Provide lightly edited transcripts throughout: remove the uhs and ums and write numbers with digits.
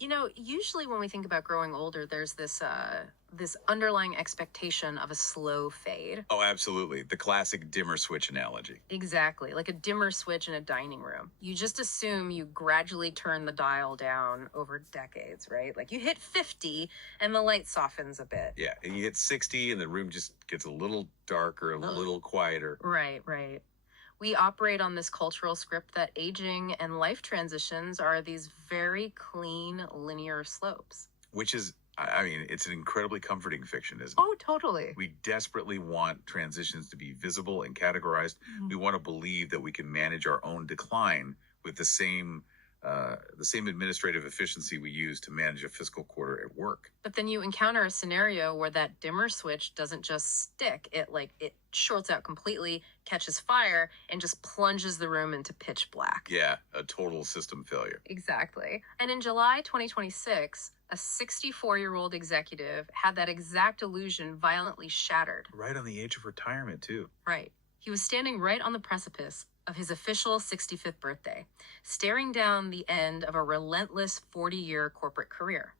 Usually when we think about growing older, there's this underlying expectation of a slow fade. Oh, absolutely. The classic dimmer switch analogy. Exactly, like a dimmer switch in a dining room. You just assume you gradually turn the dial down over decades, right? Like you hit 50 and the light softens a bit. Yeah, and you hit 60 and the room just gets a little darker, a little quieter. Right, right. We operate on this cultural script that aging and life transitions are these very clean linear slopes. Which is, I mean, it's an incredibly comforting fiction, isn't it? Oh, totally. We desperately want transitions to be visible and categorized. We want to believe that we can manage our own decline with the same administrative efficiency we use to manage a fiscal quarter at work. But then you encounter a scenario where that dimmer switch doesn't just stick. It shorts out completely, catches fire, and just plunges the room into pitch black. Yeah, a total system failure. Exactly. And in July 2026, a 64-year-old executive had that exact illusion violently shattered. Right on the age of retirement, too. Right. He was standing right on the precipice of his official 65th birthday, staring down the end of a relentless 40-year corporate career.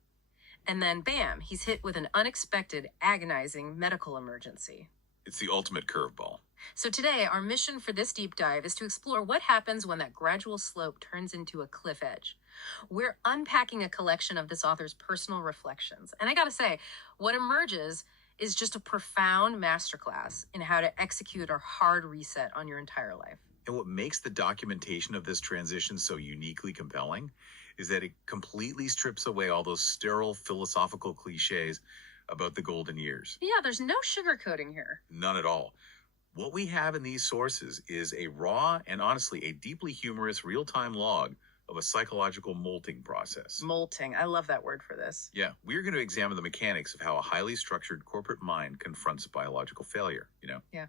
And then, bam, he's hit with an unexpected, agonizing medical emergency. It's the ultimate curveball. So today, our mission for this deep dive is to explore what happens when that gradual slope turns into a cliff edge. We're unpacking a collection of this author's personal reflections. And I gotta say, what emerges is just a profound masterclass in how to execute a hard reset on your entire life. And what makes the documentation of this transition so uniquely compelling is that it completely strips away all those sterile philosophical cliches about the golden years. Yeah, there's no sugarcoating here. None at all. What we have in these sources is a raw and honestly a deeply humorous real-time log of a psychological molting process. Molting. I love that word for this. Yeah, we're going to examine the mechanics of how a highly structured corporate mind confronts biological failure. Yeah.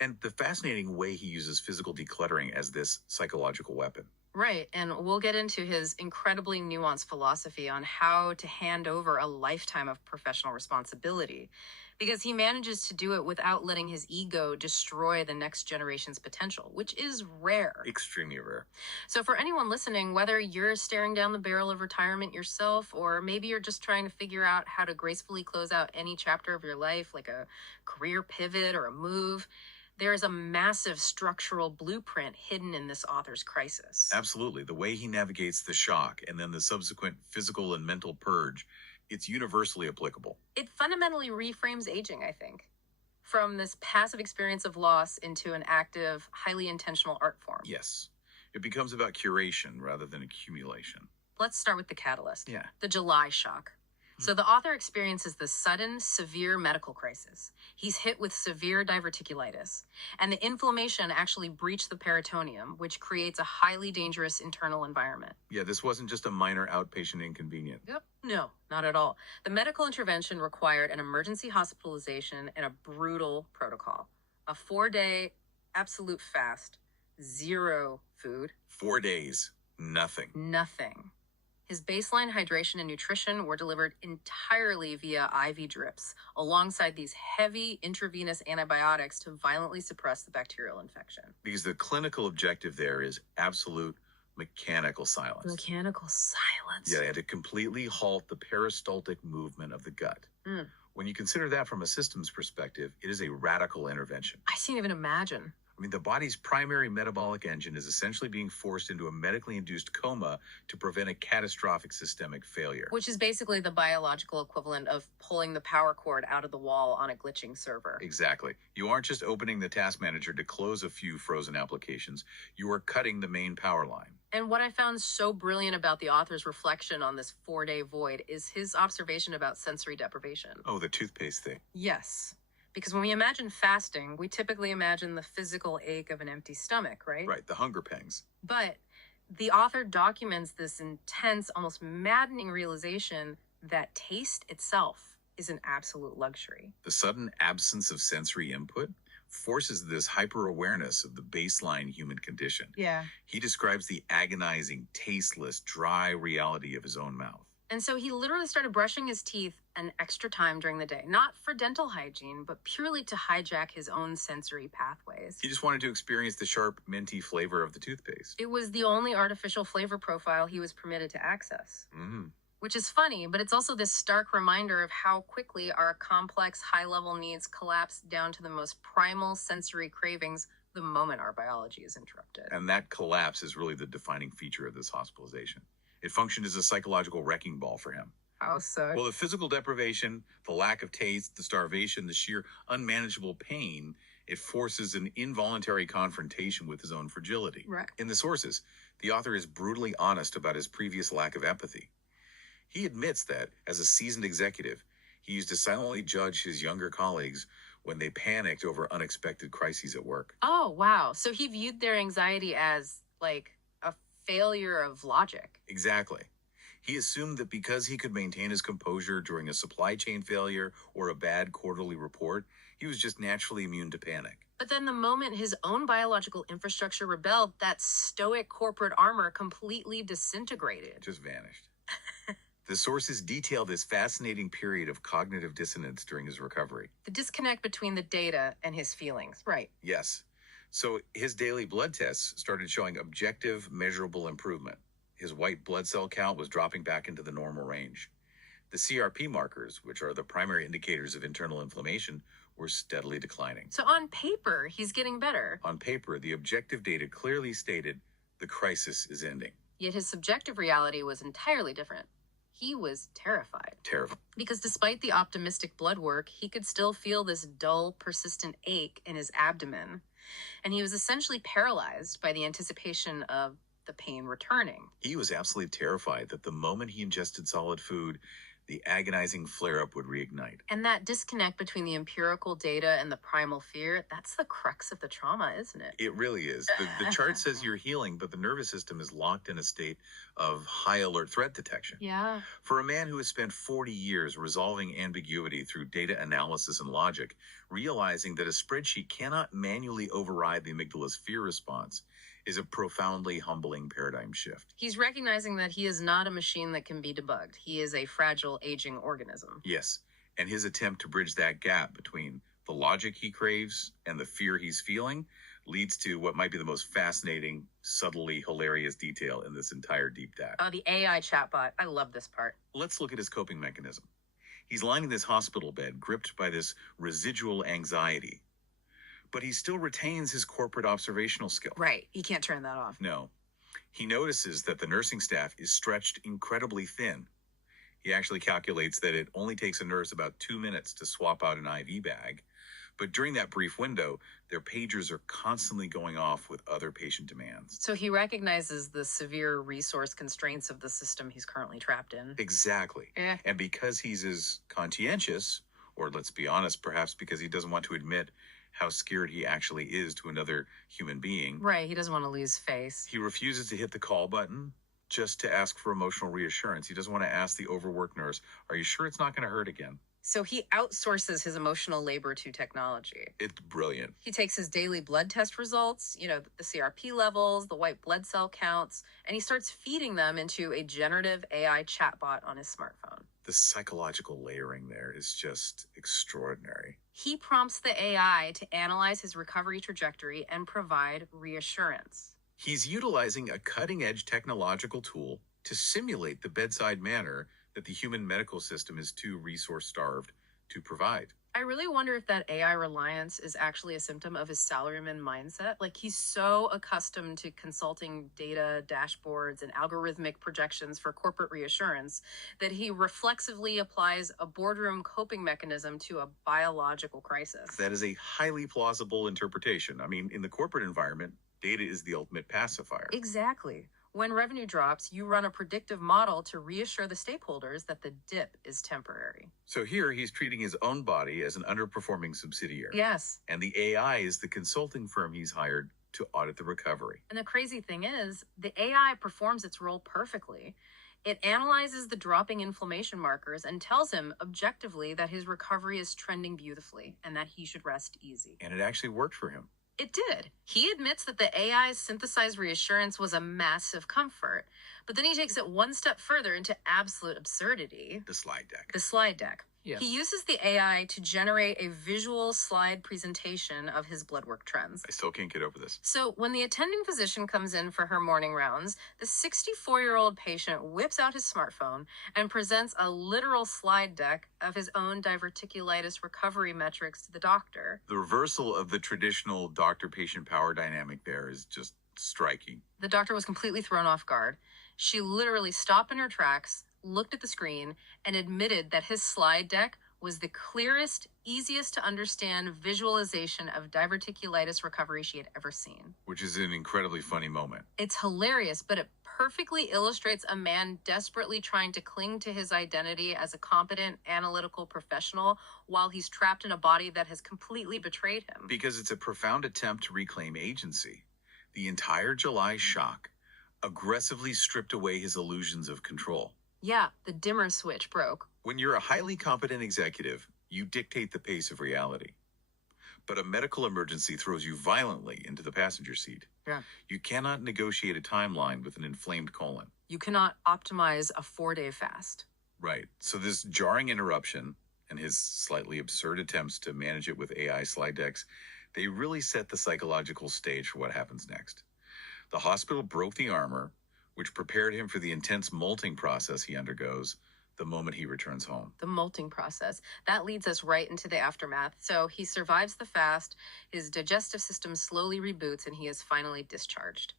And the fascinating way he uses physical decluttering as this psychological weapon. Right. And we'll get into his incredibly nuanced philosophy on how to hand over a lifetime of professional responsibility, because he manages to do it without letting his ego destroy the next generation's potential, which is rare. Extremely rare. So for anyone listening, whether you're staring down the barrel of retirement yourself, or maybe you're just trying to figure out how to gracefully close out any chapter of your life, like a career pivot or a move, there is a massive structural blueprint hidden in this author's crisis. Absolutely. The way he navigates the shock and then the subsequent physical and mental purge, it's universally applicable. It fundamentally reframes aging, I think, from this passive experience of loss into an active, highly intentional art form. Yes. It becomes about curation rather than accumulation. Let's start with the catalyst. Yeah. The July shock. So the author experiences the sudden, severe medical crisis. He's hit with severe diverticulitis, and the inflammation actually breached the peritoneum, which creates a highly dangerous internal environment. Yeah, this wasn't just a minor outpatient inconvenience. Yep. No, not at all. The medical intervention required an emergency hospitalization and a brutal protocol. A 4-day absolute fast, zero food. 4 days, nothing. Nothing. His baseline hydration and nutrition were delivered entirely via IV drips, alongside these heavy intravenous antibiotics to violently suppress the bacterial infection. Because the clinical objective there is absolute mechanical silence. Mechanical silence. Yeah, they had to completely halt the peristaltic movement of the gut. When you consider that from a systems perspective, it is a radical intervention. I can't even imagine. I mean, the body's primary metabolic engine is essentially being forced into a medically induced coma to prevent a catastrophic systemic failure. Which is basically the biological equivalent of pulling the power cord out of the wall on a glitching server. Exactly. You aren't just opening the task manager to close a few frozen applications. You are cutting the main power line. And what I found so brilliant about the author's reflection on this 4-day void is his observation about sensory deprivation. Oh, the toothpaste thing. Yes. Because when we imagine fasting, we typically imagine the physical ache of an empty stomach, right? Right, the hunger pangs. But the author documents this intense, almost maddening realization that taste itself is an absolute luxury. The sudden absence of sensory input forces this hyper-awareness of the baseline human condition. Yeah. He describes the agonizing, tasteless, dry reality of his own mouth. And so he literally started brushing his teeth an extra time during the day, not for dental hygiene, but purely to hijack his own sensory pathways. He just wanted to experience the sharp, minty flavor of the toothpaste. It was the only artificial flavor profile he was permitted to access. Which is funny, but it's also this stark reminder of how quickly our complex high level needs collapse down to the most primal sensory cravings the moment our biology is interrupted. And that collapse is really the defining feature of this hospitalization. It functioned as a psychological wrecking ball for him. How so? Well, the physical deprivation, the lack of taste, the starvation, the sheer unmanageable pain, it forces an involuntary confrontation with his own fragility. Right. In the sources, the author is brutally honest about his previous lack of empathy. He admits that, as a seasoned executive, he used to silently judge his younger colleagues when they panicked over unexpected crises at work. Oh, wow. So he viewed their anxiety as like a failure of logic. Exactly. He assumed that because he could maintain his composure during a supply chain failure or a bad quarterly report, he was just naturally immune to panic. But then the moment his own biological infrastructure rebelled, that stoic corporate armor completely disintegrated. It just vanished. The sources detail this fascinating period of cognitive dissonance during his recovery. The disconnect between the data and his feelings. Right. Yes. So his daily blood tests started showing objective, measurable improvement. His white blood cell count was dropping back into the normal range. The CRP markers, which are the primary indicators of internal inflammation, were steadily declining. So on paper, he's getting better. On paper, the objective data clearly stated the crisis is ending. Yet his subjective reality was entirely different. He was terrified. Terrifying. Because despite the optimistic blood work, he could still feel this dull, persistent ache in his abdomen. And he was essentially paralyzed by the anticipation of the pain returning. He was absolutely terrified that the moment he ingested solid food, the agonizing flare-up would reignite. And that disconnect between the empirical data and the primal fear, that's the crux of the trauma, isn't it? It really is. The chart says you're healing, but the nervous system is locked in a state of high alert threat detection. Yeah. For a man who has spent 40 years resolving ambiguity through data analysis and logic, realizing that a spreadsheet cannot manually override the amygdala's fear response is a profoundly humbling paradigm shift. He's recognizing that he is not a machine that can be debugged. He is a fragile, aging organism. Yes, and his attempt to bridge that gap between the logic he craves and the fear he's feeling leads to what might be the most fascinating, subtly hilarious detail in this entire deep dive. Oh, the AI chatbot. I love this part. Let's look at his coping mechanism. He's lying in this hospital bed, gripped by this residual anxiety, but he still retains his corporate observational skill. Right. He can't turn that off. No. He notices that the nursing staff is stretched incredibly thin. He actually calculates that it only takes a nurse about 2 minutes to swap out an IV bag, but during that brief window, their pagers are constantly going off with other patient demands. So he recognizes the severe resource constraints of the system he's currently trapped in. Exactly. Yeah. And because he's as conscientious, or let's be honest, perhaps because he doesn't want to admit how scared he actually is to another human being. Right. He doesn't want to lose face. He refuses to hit the call button just to ask for emotional reassurance. He doesn't want to ask the overworked nurse, are you sure it's not going to hurt again? So he outsources his emotional labor to technology. It's brilliant. He takes his daily blood test results, the CRP levels, the white blood cell counts, and he starts feeding them into a generative AI chatbot on his smartphone. The psychological layering there is just extraordinary. He prompts the AI to analyze his recovery trajectory and provide reassurance. He's utilizing a cutting-edge technological tool to simulate the bedside manner that the human medical system is too resource-starved to provide. I really wonder if that AI reliance is actually a symptom of his salaryman mindset. Like, he's so accustomed to consulting data, dashboards, and algorithmic projections for corporate reassurance that he reflexively applies a boardroom coping mechanism to a biological crisis. That is a highly plausible interpretation. I mean, in the corporate environment, data is the ultimate pacifier. Exactly. When revenue drops, you run a predictive model to reassure the stakeholders that the dip is temporary. So here he's treating his own body as an underperforming subsidiary. Yes. And the AI is the consulting firm he's hired to audit the recovery. And the crazy thing is, the AI performs its role perfectly. It analyzes the dropping inflammation markers and tells him objectively that his recovery is trending beautifully and that he should rest easy. And it actually worked for him. It did. He admits that the AI's synthesized reassurance was a massive comfort, but then he takes it one step further into absolute absurdity. The slide deck. The slide deck. Yeah. He uses the AI to generate a visual slide presentation of his blood work trends. I still can't get over this. So, when the attending physician comes in for her morning rounds, the 64-year-old patient whips out his smartphone and presents a literal slide deck of his own diverticulitis recovery metrics to the doctor. The reversal of the traditional doctor-patient power dynamic there is just striking. The doctor was completely thrown off guard. She literally stopped in her tracks, looked at the screen, and admitted that his slide deck was the clearest, easiest to understand visualization of diverticulitis recovery she had ever seen. Which is an incredibly funny moment. It's hilarious, but it perfectly illustrates a man desperately trying to cling to his identity as a competent analytical professional while he's trapped in a body that has completely betrayed him. Because it's a profound attempt to reclaim agency. The entire July shock aggressively stripped away his illusions of control. Yeah, the dimmer switch broke. When you're a highly competent executive, you dictate the pace of reality. But a medical emergency throws you violently into the passenger seat. Yeah. You cannot negotiate a timeline with an inflamed colon. You cannot optimize a 4-day fast. Right. So this jarring interruption and his slightly absurd attempts to manage it with AI slide decks, they really set the psychological stage for what happens next. The hospital broke the armor, which prepared him for the intense molting process he undergoes the moment he returns home. The molting process. That leads us right into the aftermath. So he survives the fast, his digestive system slowly reboots, and he is finally discharged.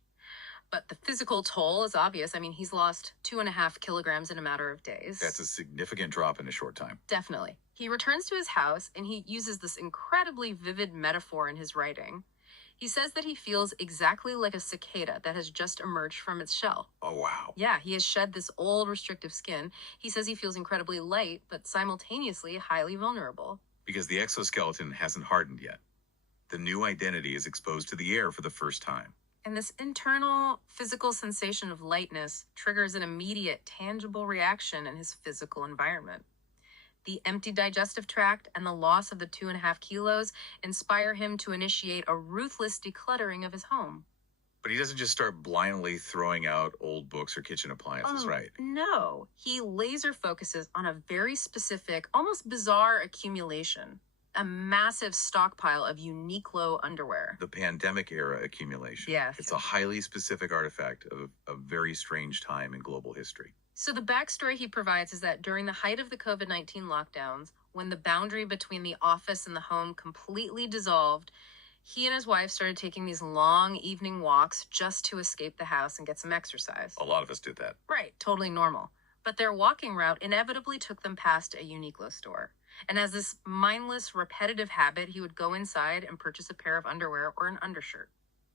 But the physical toll is obvious. I mean, he's lost 2.5 kilograms in a matter of days. That's a significant drop in a short time. Definitely. He returns to his house, and he uses this incredibly vivid metaphor in his writing. He says that he feels exactly like a cicada that has just emerged from its shell. Oh, wow. Yeah, he has shed this old restrictive skin. He says he feels incredibly light, but simultaneously highly vulnerable. Because the exoskeleton hasn't hardened yet. The new identity is exposed to the air for the first time. And this internal physical sensation of lightness triggers an immediate, tangible reaction in his physical environment. The empty digestive tract and the loss of the 2.5 kilos inspire him to initiate a ruthless decluttering of his home. But he doesn't just start blindly throwing out old books or kitchen appliances, right? No. He laser focuses on a very specific, almost bizarre accumulation. A massive stockpile of Uniqlo underwear. The pandemic era accumulation. Yes. It's a highly specific artifact of a very strange time in global history. So the backstory he provides is that during the height of the COVID-19 lockdowns, when the boundary between the office and the home completely dissolved, he and his wife started taking these long evening walks just to escape the house and get some exercise. A lot of us did that. Right, totally normal. But their walking route inevitably took them past a Uniqlo store. And as this mindless, repetitive habit, he would go inside and purchase a pair of underwear or an undershirt.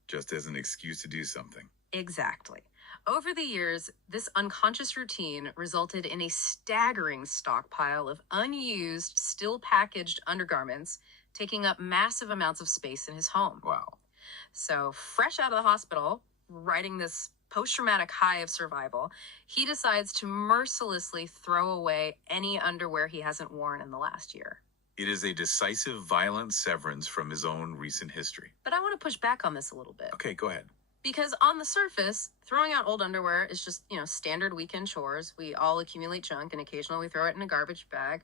Just as an excuse to do something. Exactly. Over the years, this unconscious routine resulted in a staggering stockpile of unused, still packaged undergarments, taking up massive amounts of space in his home. Wow. So, fresh out of the hospital, riding this post-traumatic high of survival, he decides to mercilessly throw away any underwear he hasn't worn in the last year. It is a decisive, violent severance from his own recent history. But I want to push back on this a little bit. Okay, go ahead. Because on the surface, throwing out old underwear is just, standard weekend chores. We all accumulate junk and occasionally we throw it in a garbage bag.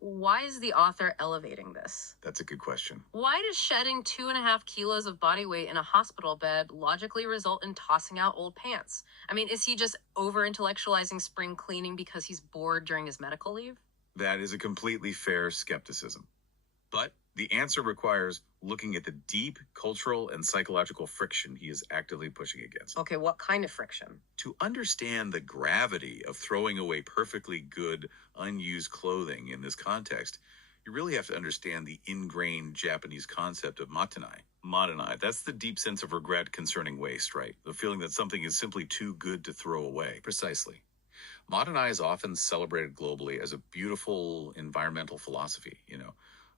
Why is the author elevating this? That's a good question. Why does shedding 2.5 kilos of body weight in a hospital bed logically result in tossing out old pants? I mean, is he just over-intellectualizing spring cleaning because he's bored during his medical leave? That is a completely fair skepticism. But the answer requires looking at the deep cultural and psychological friction he is actively pushing against. Okay, what kind of friction? To understand the gravity of throwing away perfectly good, unused clothing in this context, you really have to understand the ingrained Japanese concept of matanai. Matanai, that's the deep sense of regret concerning waste, right? The feeling that something is simply too good to throw away. Precisely. Matanai is often celebrated globally as a beautiful environmental philosophy,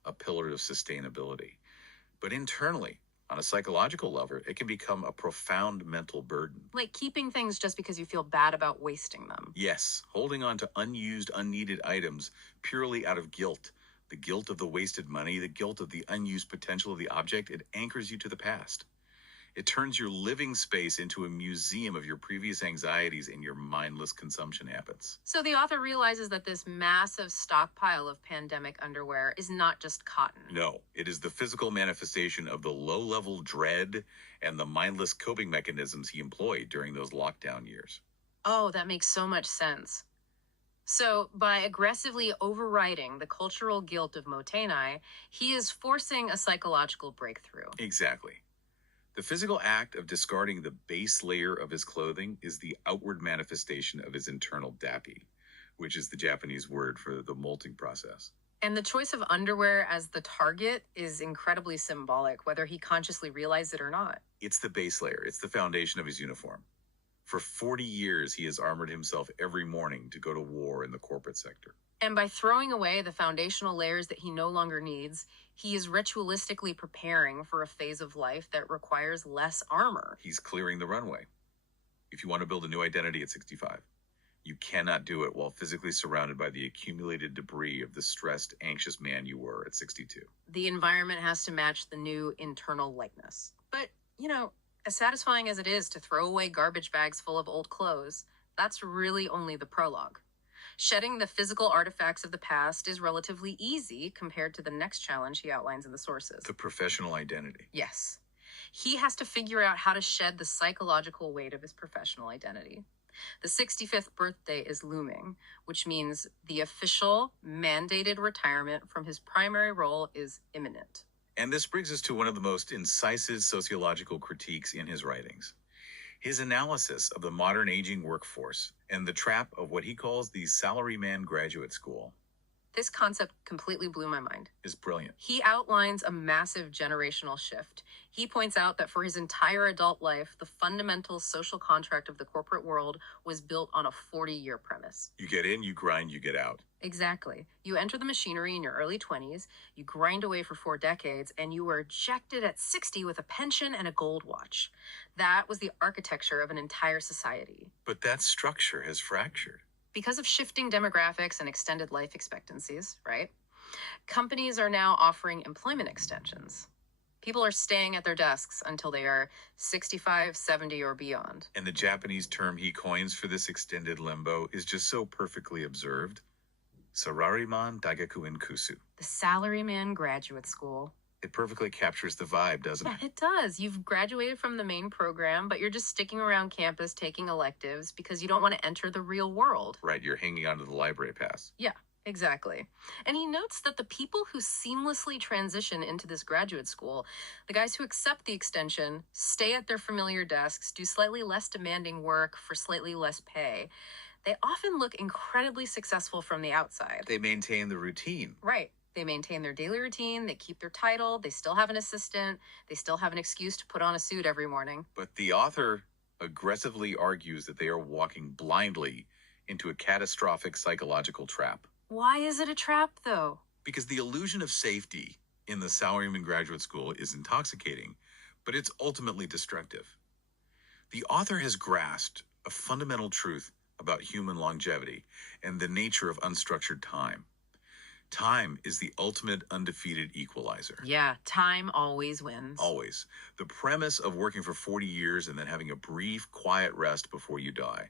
a pillar of sustainability. But internally, on a psychological level, it can become a profound mental burden. Like keeping things just because you feel bad about wasting them. Yes, holding on to unused, unneeded items purely out of guilt. The guilt of the wasted money, the guilt of the unused potential of the object, it anchors you to the past. It turns your living space into a museum of your previous anxieties and your mindless consumption habits. So the author realizes that this massive stockpile of pandemic underwear is not just cotton. No, it is the physical manifestation of the low-level dread and the mindless coping mechanisms he employed during those lockdown years. Oh, that makes so much sense. So, by aggressively overriding the cultural guilt of Motenai, he is forcing a psychological breakthrough. Exactly. The physical act of discarding the base layer of his clothing is the outward manifestation of his internal dapi, which is the Japanese word for the molting process. And the choice of underwear as the target is incredibly symbolic, whether he consciously realized it or not. It's the base layer, it's the foundation of his uniform. For 40 years, he has armored himself every morning to go to war in the corporate sector. And by throwing away the foundational layers that he no longer needs, he is ritualistically preparing for a phase of life that requires less armor. He's clearing the runway. If you want to build a new identity at 65, you cannot do it while physically surrounded by the accumulated debris of the stressed, anxious man you were at 62. The environment has to match the new internal likeness. But, as satisfying as it is to throw away garbage bags full of old clothes, that's really only the prologue. Shedding the physical artifacts of the past is relatively easy compared to the next challenge he outlines in the sources. The professional identity. Yes. He has to figure out how to shed the psychological weight of his professional identity. The 65th birthday is looming, which means the official, mandated retirement from his primary role is imminent. And this brings us to one of the most incisive sociological critiques in his writings. His analysis of the modern aging workforce and the trap of what he calls the salaryman graduate school This concept completely blew my mind. is brilliant. He outlines a massive generational shift. He points out that for his entire adult life, the fundamental social contract of the corporate world was built on a 40-year premise. You get in, you grind, you get out. Exactly. You enter the machinery in your early 20s, you grind away for 4 decades, and you were ejected at 60 with a pension and a gold watch. That was the architecture of an entire society. But that structure has fractured. Because of shifting demographics and extended life expectancies, right? Companies are now offering employment extensions. People are staying at their desks until they are 65, 70, or beyond. And the Japanese term he coins for this extended limbo is just so perfectly observed. Sarariman Daigaku in Kusu. The salaryman graduate school. It perfectly captures the vibe, doesn't Yeah, it? it does. You've graduated from the main program, but you're just sticking around campus taking electives because you don't want to enter the real world. Right, you're hanging on to the library pass. Exactly. And he notes that the people who seamlessly transition into this graduate school, the guys who accept the extension, stay at their familiar desks, do slightly less demanding work for slightly less pay, they often look incredibly successful from the outside. They maintain the routine. Right. They maintain their daily routine, they keep their title, they still have an assistant, they still have an excuse to put on a suit every morning. But the author aggressively argues that they are walking blindly into a catastrophic psychological trap. Why is it a trap, though? Because the illusion of safety in the salaryman graduate school is intoxicating, but it's ultimately destructive. The author has grasped a fundamental truth about human longevity and the nature of unstructured time. Time is the ultimate undefeated equalizer. Yeah, time always wins. Always. The premise of working for 40 years and then having a brief, quiet rest before you die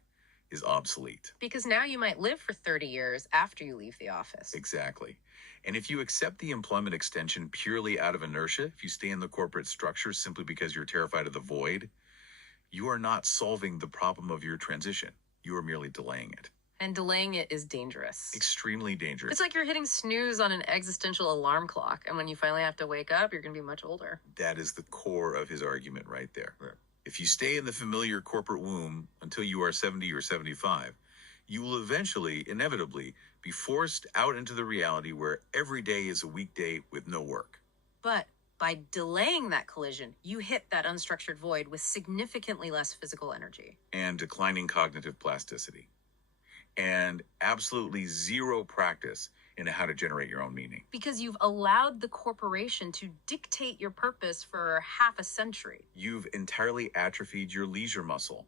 is obsolete. Because now you might live for 30 years after you leave the office. Exactly. And if you accept the employment extension purely out of inertia, if you stay in the corporate structure simply because you're terrified of the void, you are not solving the problem of your transition. You are merely delaying it. And delaying it is dangerous. Extremely dangerous. It's like you're hitting snooze on an existential alarm clock, and when you finally have to wake up, you're going to be much older. That is the core of his argument right there. Yeah. If you stay in the familiar corporate womb until you are 70 or 75, you will eventually, inevitably, be forced out into the reality where every day is a weekday with no work. But by delaying that collision, you hit that unstructured void with significantly less physical energy. And declining cognitive plasticity. And absolutely zero practice in how to generate your own meaning. Because you've allowed the corporation to dictate your purpose for half a century. You've entirely atrophied your leisure muscle,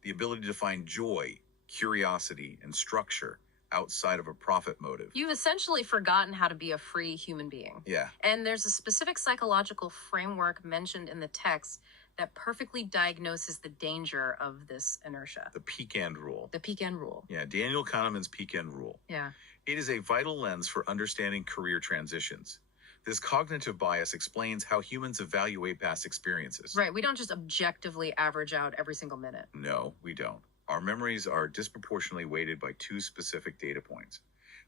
the ability to find joy, curiosity, and structure outside of a profit motive. You've essentially forgotten how to be a free human being. Yeah. And there's a specific psychological framework mentioned in the text that perfectly diagnoses the danger of this inertia. The peak end rule. The peak end rule. Yeah, Daniel Kahneman's peak end rule. Yeah. It is a vital lens for understanding career transitions. This cognitive bias explains how humans evaluate past experiences. Right. We don't just objectively average out every single minute. No, we don't. Our memories are disproportionately weighted by two specific data points.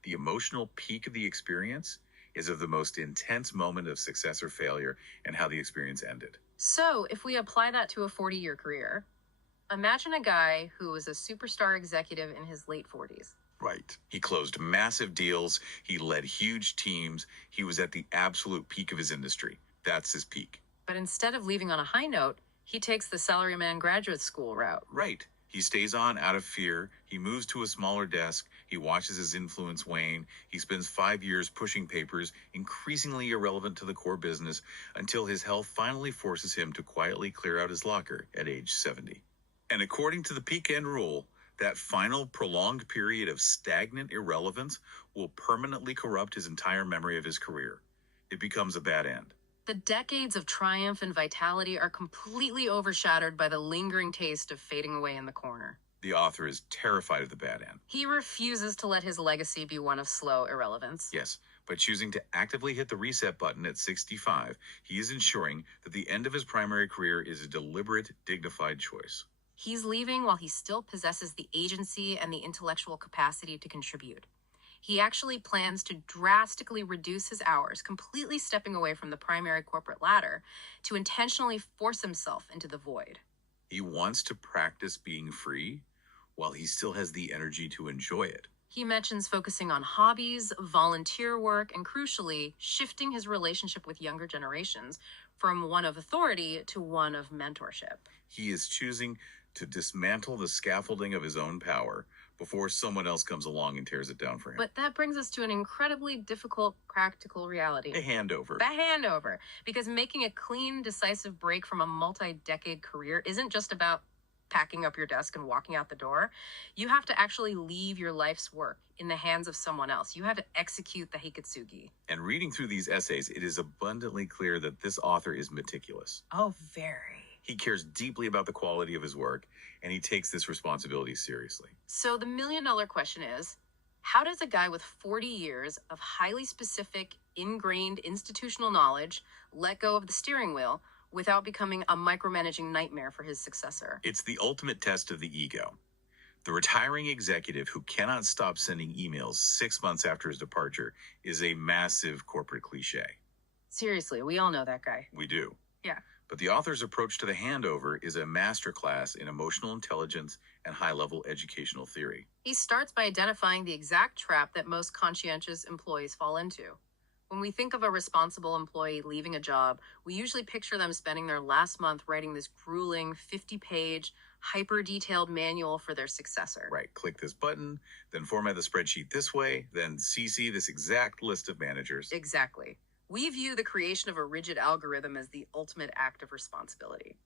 The emotional peak of the experience is of the most intense moment of success or failure and how the experience ended. So, if we apply that to a 40-year career, imagine a guy who was a superstar executive in his late 40s. Right. He closed massive deals. He led huge teams. He was at the absolute peak of his industry. That's his peak. But instead of leaving on a high note, he takes the salaryman graduate school route. Right. He stays on out of fear. He moves to a smaller desk. He watches his influence wane. He spends 5 years pushing papers, increasingly irrelevant to the core business, until his health finally forces him to quietly clear out his locker at age 70. And according to the peak end rule, that final prolonged period of stagnant irrelevance will permanently corrupt his entire memory of his career. It becomes a bad end. The decades of triumph and vitality are completely overshadowed by the lingering taste of fading away in the corner. The author is terrified of the bad end. He refuses to let his legacy be one of slow irrelevance. Yes, by choosing to actively hit the reset button at 65, he is ensuring that the end of his primary career is a deliberate, dignified choice. He's leaving while he still possesses the agency and the intellectual capacity to contribute. He actually plans to drastically reduce his hours, completely stepping away from the primary corporate ladder to intentionally force himself into the void. He wants to practice being free while he still has the energy to enjoy it. He mentions focusing on hobbies, volunteer work, and crucially, shifting his relationship with younger generations from one of authority to one of mentorship. He is choosing to dismantle the scaffolding of his own power before someone else comes along and tears it down for him. But that brings us to an incredibly difficult practical reality. A handover. The handover. Because making a clean, decisive break from a multi-decade career isn't just about packing up your desk and walking out the door. You have to actually leave your life's work in the hands of someone else. You have to execute the Hikitsugi. And reading through these essays, it is abundantly clear that this author is meticulous. Oh, very. He cares deeply about the quality of his work, and he takes this responsibility seriously. So the million-dollar question is, how does a guy with 40 years of highly specific, ingrained institutional knowledge let go of the steering wheel without becoming a micromanaging nightmare for his successor? It's the ultimate test of the ego. The retiring executive who cannot stop sending emails 6 months after his departure is a massive corporate cliche. Seriously, we all know that guy. We do. Yeah. But the author's approach to the handover is a masterclass in emotional intelligence and high-level educational theory. He starts by identifying the exact trap that most conscientious employees fall into. When we think of a responsible employee leaving a job, we usually picture them spending their last month writing this grueling 50-page, hyper-detailed manual for their successor. Right, click this button, then format the spreadsheet this way, then CC this exact list of managers. Exactly. We view the creation of a rigid algorithm as the ultimate act of responsibility.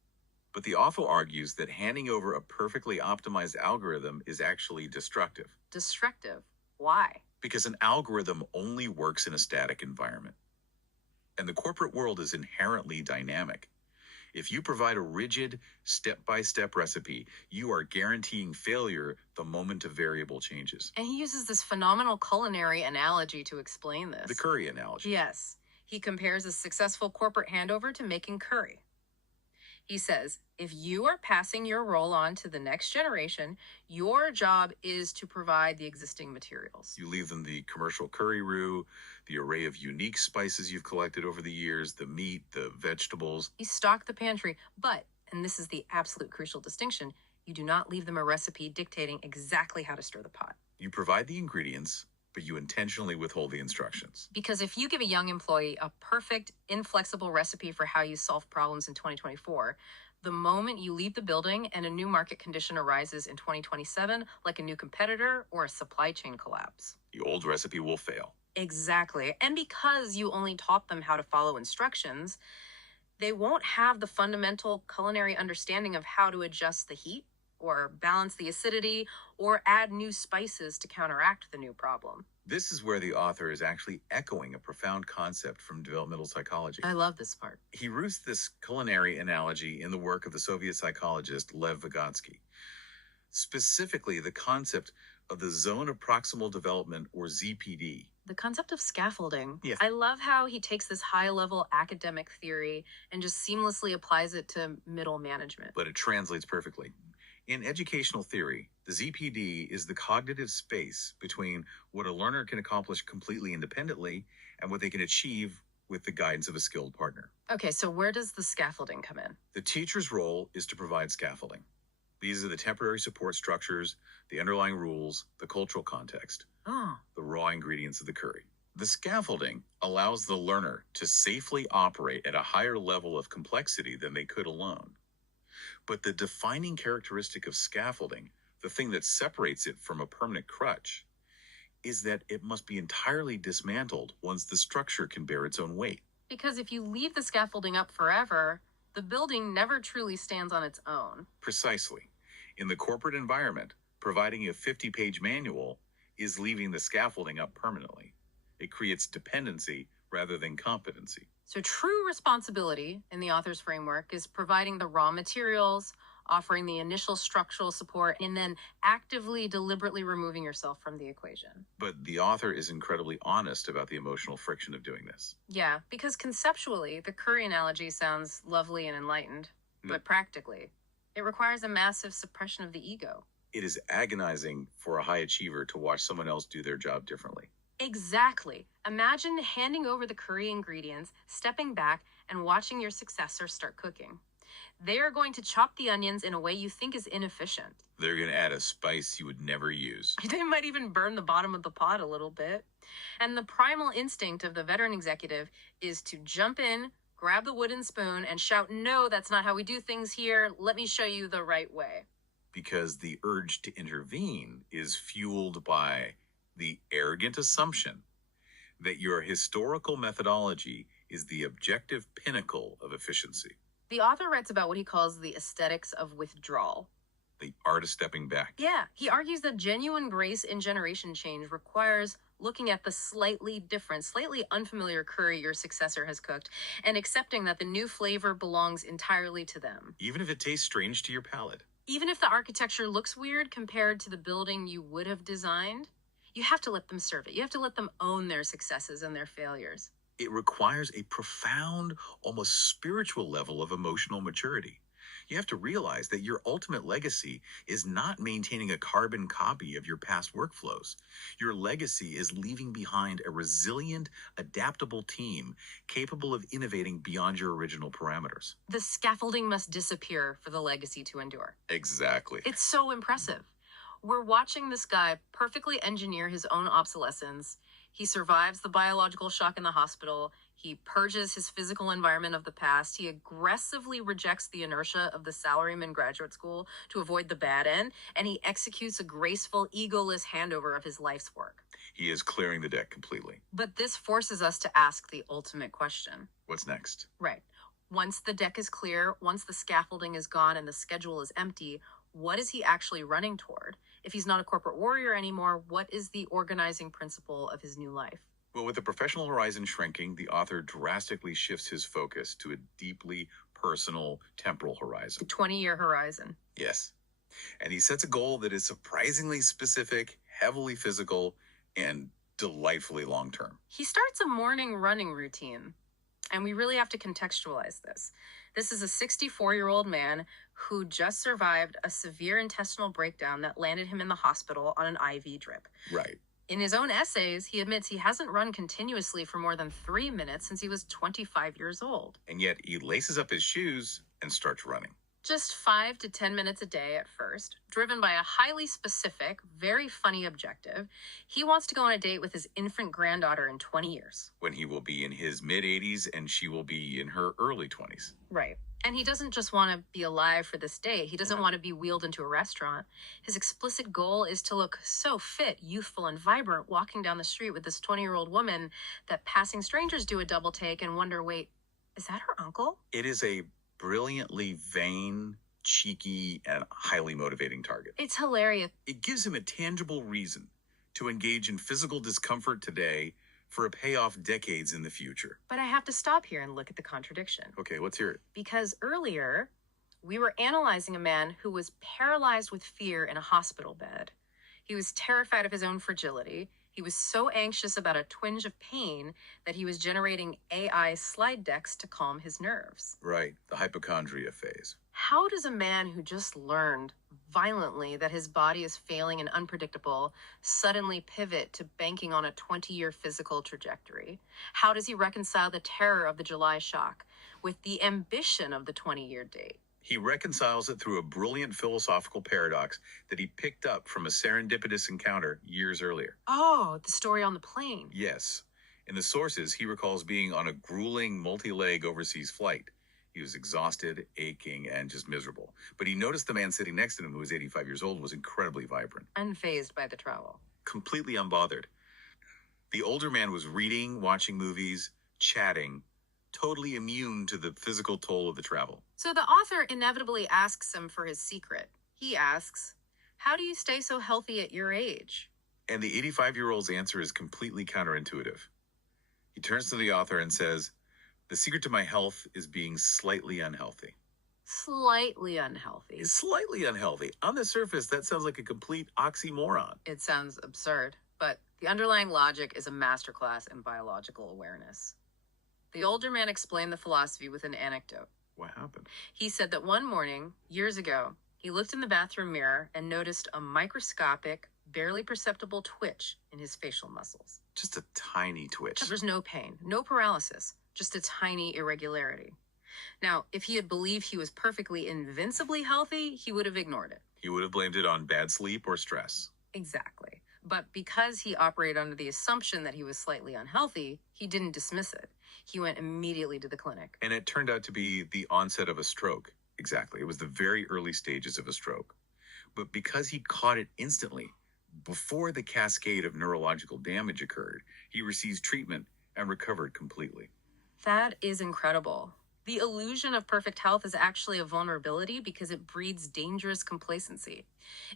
But the author argues that handing over a perfectly optimized algorithm is actually destructive. Destructive. Why? Because an algorithm only works in a static environment. And the corporate world is inherently dynamic. If you provide a rigid, step-by-step recipe, you are guaranteeing failure the moment a variable changes. And he uses this phenomenal culinary analogy to explain this. The curry analogy. Yes. He compares a successful corporate handover to making curry. He says, if you are passing your role on to the next generation, your job is to provide the existing materials. You leave them the commercial curry roux, the array of unique spices you've collected over the years, the meat, the vegetables. You stock the pantry, but, and this is the absolute crucial distinction, you do not leave them a recipe dictating exactly how to stir the pot. You provide the ingredients, but you intentionally withhold the instructions. Because if you give a young employee a perfect, inflexible recipe for how you solve problems in 2024, the moment you leave the building and a new market condition arises in 2027, like a new competitor or a supply chain collapse. The old recipe will fail. Exactly. And because you only taught them how to follow instructions, they won't have the fundamental culinary understanding of how to adjust the heat or balance the acidity, or add new spices to counteract the new problem. This is where the author is actually echoing a profound concept from developmental psychology. I love this part. He roots this culinary analogy in the work of the Soviet psychologist Lev Vygotsky, specifically the concept of the zone of proximal development, or ZPD. The concept of scaffolding. Yes. I love how he takes this high level academic theory and just seamlessly applies it to middle management. But it translates perfectly. In educational theory, the ZPD is the cognitive space between what a learner can accomplish completely independently and what they can achieve with the guidance of a skilled partner. Okay, so where does the scaffolding come in? The teacher's role is to provide scaffolding. These are the temporary support structures, the underlying rules, the cultural context, Oh, the raw ingredients of the curry. The scaffolding allows the learner to safely operate at a higher level of complexity than they could alone. But the defining characteristic of scaffolding, the thing that separates it from a permanent crutch, is that it must be entirely dismantled once the structure can bear its own weight. because if you leave the scaffolding up forever, the building never truly stands on its own. Precisely. In the corporate environment, providing a 50-page manual is leaving the scaffolding up permanently. It creates dependency rather than competency. So, true responsibility in the author's framework is providing the raw materials, offering the initial structural support, and then actively, deliberately removing yourself from the equation. But the author is incredibly honest about the emotional friction of doing this. Yeah, because conceptually, the curry analogy sounds lovely and enlightened, but practically, it requires a massive suppression of the ego. It is agonizing for a high achiever to watch someone else do their job differently. Exactly. Imagine handing over the curry ingredients, stepping back, and watching your successor start cooking. They are going to chop the onions in a way you think is inefficient. They're going to add a spice you would never use. They might even burn the bottom of the pot a little bit. And the primal instinct of the veteran executive is to jump in, grab the wooden spoon, and shout, "No, that's not how we do things here. Let me show you the right way." Because the urge to intervene is fueled by the arrogant assumption that your historical methodology is the objective pinnacle of efficiency, The author writes about what he calls the aesthetics of withdrawal. the art of stepping back. Yeah, he argues that genuine grace in generation change requires looking at the slightly different, slightly unfamiliar curry your successor has cooked and accepting that the new flavor belongs entirely to them. Even if it tastes strange to your palate. Even if the architecture looks weird compared to the building you would have designed, you have to let them serve it. You have to let them own their successes and their failures. It requires a profound, almost spiritual level of emotional maturity. You have to realize that your ultimate legacy is not maintaining a carbon copy of your past workflows. Your legacy is leaving behind a resilient, adaptable team capable of innovating beyond your original parameters. The scaffolding must disappear for the legacy to endure. Exactly. It's so impressive. We're watching this guy perfectly engineer his own obsolescence. He survives the biological shock in the hospital. He purges his physical environment of the past. He aggressively rejects the inertia of the salaryman graduate school to avoid the bad end. And he executes a graceful, egoless handover of his life's work. He is clearing the deck completely. But this forces us to ask the ultimate question. What's next? Right. Once the deck is clear, once the scaffolding is gone and the schedule is empty, what is he actually running toward? If he's not a corporate warrior anymore, what is the organizing principle of his new life? Well, with the professional horizon shrinking, the author drastically shifts his focus to a deeply personal temporal horizon. 20-year horizon. Yes. And he sets a goal that is surprisingly specific, heavily physical, and delightfully long term. He starts a morning running routine, and we really have to contextualize this. This is a 64-year-old man who just survived a severe intestinal breakdown that landed him in the hospital on an IV drip. Right. In his own essays, he admits he hasn't run continuously for more than 3 minutes since he was 25 years old. And yet he laces up his shoes and starts running. Just 5 to 10 minutes a day at first, driven by a highly specific, very funny objective. He wants to go on a date with his infant granddaughter in 20 years. When he will be in his mid-80s and she will be in her early 20s. Right. And he doesn't just want to be alive for this date. He doesn't Right. want to be wheeled into a restaurant. His explicit goal is to look so fit, youthful, and vibrant walking down the street with this 20-year-old woman that passing strangers do a double take and wonder, wait, is that her uncle? It is a brilliantly vain cheeky, and highly motivating target. It's hilarious. It gives him a tangible reason to engage in physical discomfort today for a payoff decades in the future. But I have to stop here and look at the contradiction. Okay, let's hear it. Because earlier, we were analyzing a man who was paralyzed with fear in a hospital bed. He was terrified of his own fragility. He was so anxious about a twinge of pain that he was generating AI slide decks to calm his nerves. Right, the hypochondria phase. How does a man who just learned violently that his body is failing and unpredictable suddenly pivot to banking on a 20-year physical trajectory? How does he reconcile the terror of the July shock with the ambition of the 20-year date? He reconciles it through a brilliant philosophical paradox that he picked up from a serendipitous encounter years earlier. Oh, the story on the plane. Yes. In the sources, he recalls being on a grueling multi-leg overseas flight. He was exhausted, aching, and just miserable. But he noticed the man sitting next to him, who was 85 years old, was incredibly vibrant. Unfazed by the travel. Completely unbothered. The older man was reading, watching movies, chatting, totally immune to the physical toll of the travel. So the author inevitably asks him for his secret. He asks, how do you stay so healthy at your age? And the 85-year-old's answer is completely counterintuitive. He turns to the author and says, the secret to my health is being slightly unhealthy. Slightly unhealthy. It's slightly unhealthy. On the surface, that sounds like a complete oxymoron. It sounds absurd, but the underlying logic is a masterclass in biological awareness. The older man explained the philosophy with an anecdote. What happened? He said that one morning, years ago, he looked in the bathroom mirror and noticed a microscopic, barely perceptible twitch in his facial muscles. Just a tiny twitch. There was no pain, no paralysis, just a tiny irregularity. Now, if he had believed he was perfectly invincibly healthy, he would have ignored it. He would have blamed it on bad sleep or stress. Exactly. But because he operated under the assumption that he was slightly unhealthy, he didn't dismiss it. He went immediately to the clinic. And it turned out to be the onset of a stroke. Exactly. It was the very early stages of a stroke. But because he caught it instantly, before the cascade of neurological damage occurred, he received treatment and recovered completely. That is incredible. The illusion of perfect health is actually a vulnerability because it breeds dangerous complacency.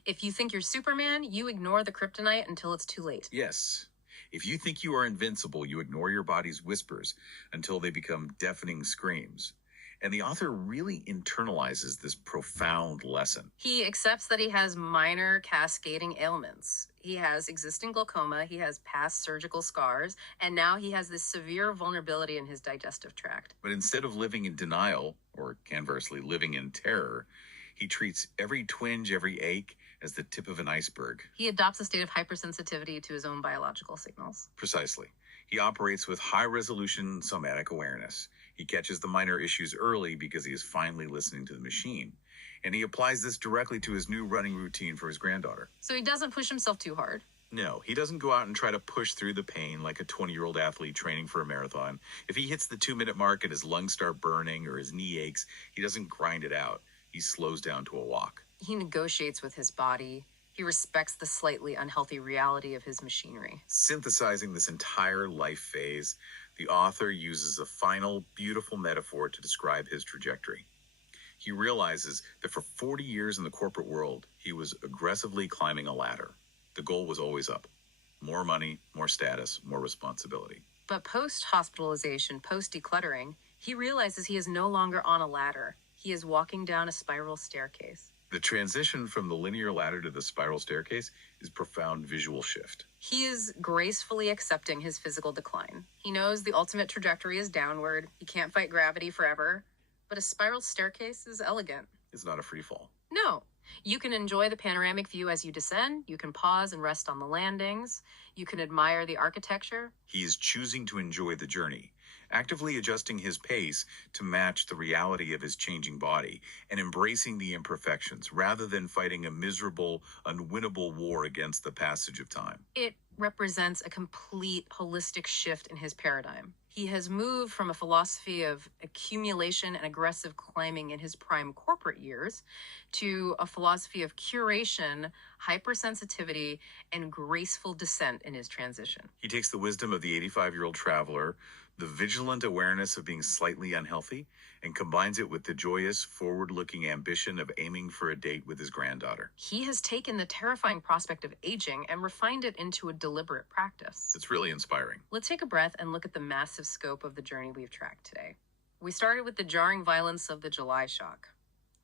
If you think you're Superman, you ignore the kryptonite until it's too late. Yes. If you think you are invincible, you ignore your body's whispers until they become deafening screams. And the author really internalizes this profound lesson. He accepts that he has minor cascading ailments. He has existing glaucoma, he has past surgical scars, and now he has this severe vulnerability in his digestive tract. But instead of living in denial, or conversely, living in terror, he treats every twinge, every ache as the tip of an iceberg. He adopts a state of hypersensitivity to his own biological signals. Precisely. He operates with high-resolution somatic awareness. He catches the minor issues early because he is finally listening to the machine. And he applies this directly to his new running routine for his granddaughter. So he doesn't push himself too hard. No, he doesn't go out and try to push through the pain like a 20-year-old athlete training for a marathon. If he hits the 2-minute mark and his lungs start burning or his knee aches, he doesn't grind it out. He slows down to a walk. He negotiates with his body. He respects the slightly unhealthy reality of his machinery. Synthesizing this entire life phase, the author uses a final, beautiful metaphor to describe his trajectory. He realizes that for 40 years in the corporate world, he was aggressively climbing a ladder. The goal was always up. More money, more status, more responsibility. But post-hospitalization, post-decluttering, he realizes he is no longer on a ladder. He is walking down a spiral staircase. The transition from the linear ladder to the spiral staircase is a profound visual shift. He is gracefully accepting his physical decline. He knows the ultimate trajectory is downward. He can't fight gravity forever. But a spiral staircase is elegant. It's not a free fall. No. You can enjoy the panoramic view as you descend. You can pause and rest on the landings. You can admire the architecture. He is choosing to enjoy the journey, actively adjusting his pace to match the reality of his changing body and embracing the imperfections rather than fighting a miserable, unwinnable war against the passage of time. It represents a complete holistic shift in his paradigm. He has moved from a philosophy of accumulation and aggressive climbing in his prime corporate years to a philosophy of curation, hypersensitivity, and graceful descent in his transition. He takes the wisdom of the 85-year-old traveler, the vigilant awareness of being slightly unhealthy, and combines it with the joyous, forward-looking ambition of aiming for a date with his granddaughter. He has taken the terrifying prospect of aging and refined it into a deliberate practice. It's really inspiring. Let's take a breath and look at the massive scope of the journey we've tracked today. We started with the jarring violence of the July shock,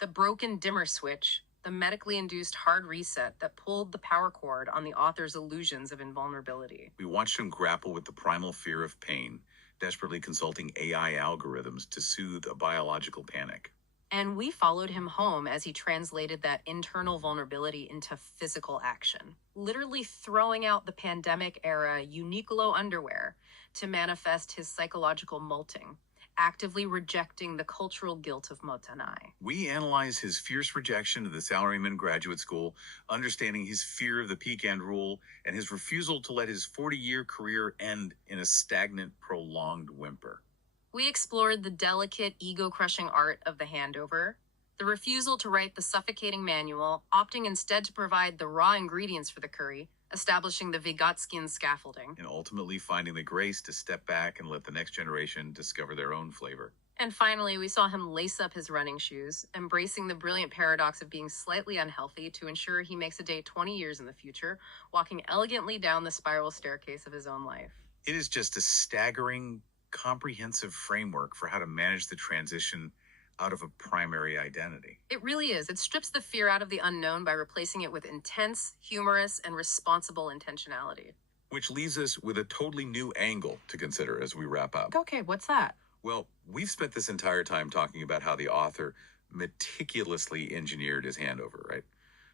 the broken dimmer switch, the medically induced hard reset that pulled the power cord on the author's illusions of invulnerability. We watched him grapple with the primal fear of pain, desperately consulting AI algorithms to soothe a biological panic. And we followed him home as he translated that internal vulnerability into physical action, literally throwing out the pandemic era Uniqlo underwear to manifest his psychological molting, actively rejecting the cultural guilt of Motanai. We analyze his fierce rejection of the salaryman graduate school, understanding his fear of the pecan rule, and his refusal to let his 40-year career end in a stagnant, prolonged whimper. We explored the delicate, ego-crushing art of the handover, the refusal to write the suffocating manual, opting instead to provide the raw ingredients for the curry, establishing the Vygotsky scaffolding, and ultimately finding the grace to step back and let the next generation discover their own flavor. And finally, we saw him lace up his running shoes, embracing the brilliant paradox of being slightly unhealthy to ensure he makes a date 20 years in the future, walking elegantly down the spiral staircase of his own life. It is just a staggering, comprehensive framework for how to manage the transition out of a primary identity. It really is. It strips the fear out of the unknown by replacing it with intense, humorous, and responsible intentionality. Which leaves us with a totally new angle to consider as we wrap up. Okay, what's that? Well, we've spent this entire time talking about how the author meticulously engineered his handover, right?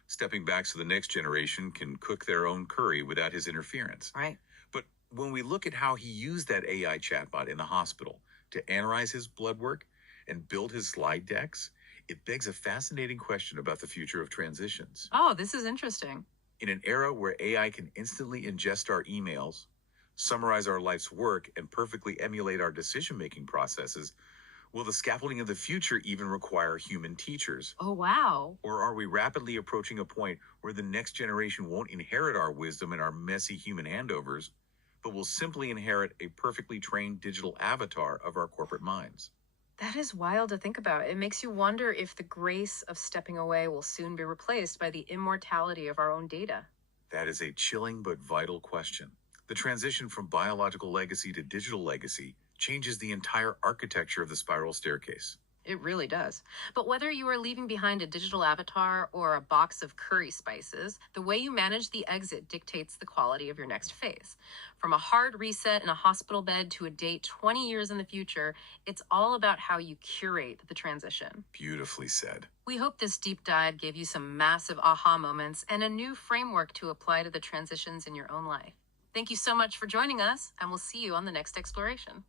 Stepping back so the next generation can cook their own curry without his interference. Right. But when we look at how he used that AI chatbot in the hospital to analyze his blood work and build his slide decks, it begs a fascinating question about the future of transitions. Oh, this is interesting. In an era where AI can instantly ingest our emails, summarize our life's work, and perfectly emulate our decision-making processes, will the scaffolding of the future even require human teachers? Oh, wow. Or are we rapidly approaching a point where the next generation won't inherit our wisdom and our messy human handovers, but will simply inherit a perfectly trained digital avatar of our corporate minds? That is wild to think about. It makes you wonder if the grace of stepping away will soon be replaced by the immortality of our own data. That is a chilling but vital question. The transition from biological legacy to digital legacy changes the entire architecture of the spiral staircase. It really does. But whether you are leaving behind a digital avatar or a box of curry spices, the way you manage the exit dictates the quality of your next phase. From a hard reset in a hospital bed to a date 20 years in the future, it's all about how you curate the transition. Beautifully said. We hope this deep dive gave you some massive aha moments and a new framework to apply to the transitions in your own life. Thank you so much for joining us, and we'll see you on the next exploration.